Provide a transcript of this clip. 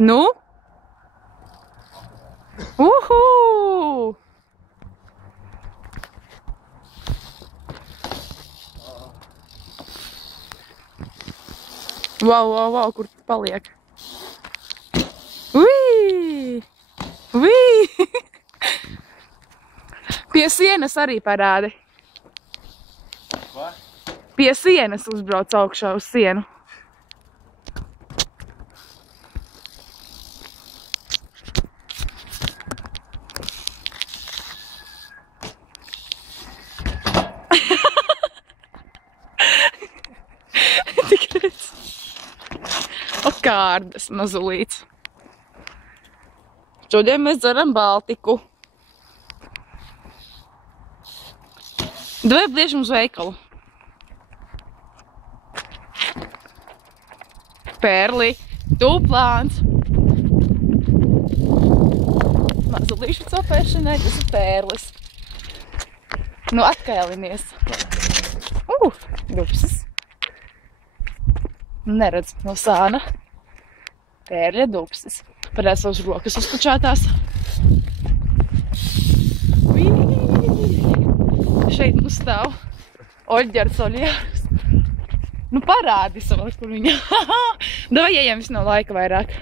Nu? Uhuu! Wow, kur tu paliek? Ui! Ui! Pie sienas arī parādi. Ko? Pie sienas uzbrauc augšā uz sienu. O, kārdas mazulīts. Šodien mēs dzeram Baltiku. Davai bliešam uz veikalu. Pērli, tu plāns. Mazulīšu copēšanai, tas ir pērlis. Nu, atkailinies. Dupsis. Neredz no sāna. Pērļa dupsis. Parād savas rokas uzpučātās. Šeit mums stāv Oļģerts Oļjārs. Nu parādi savu, kur viņa. Davai ejam, viss nav laika vairāk.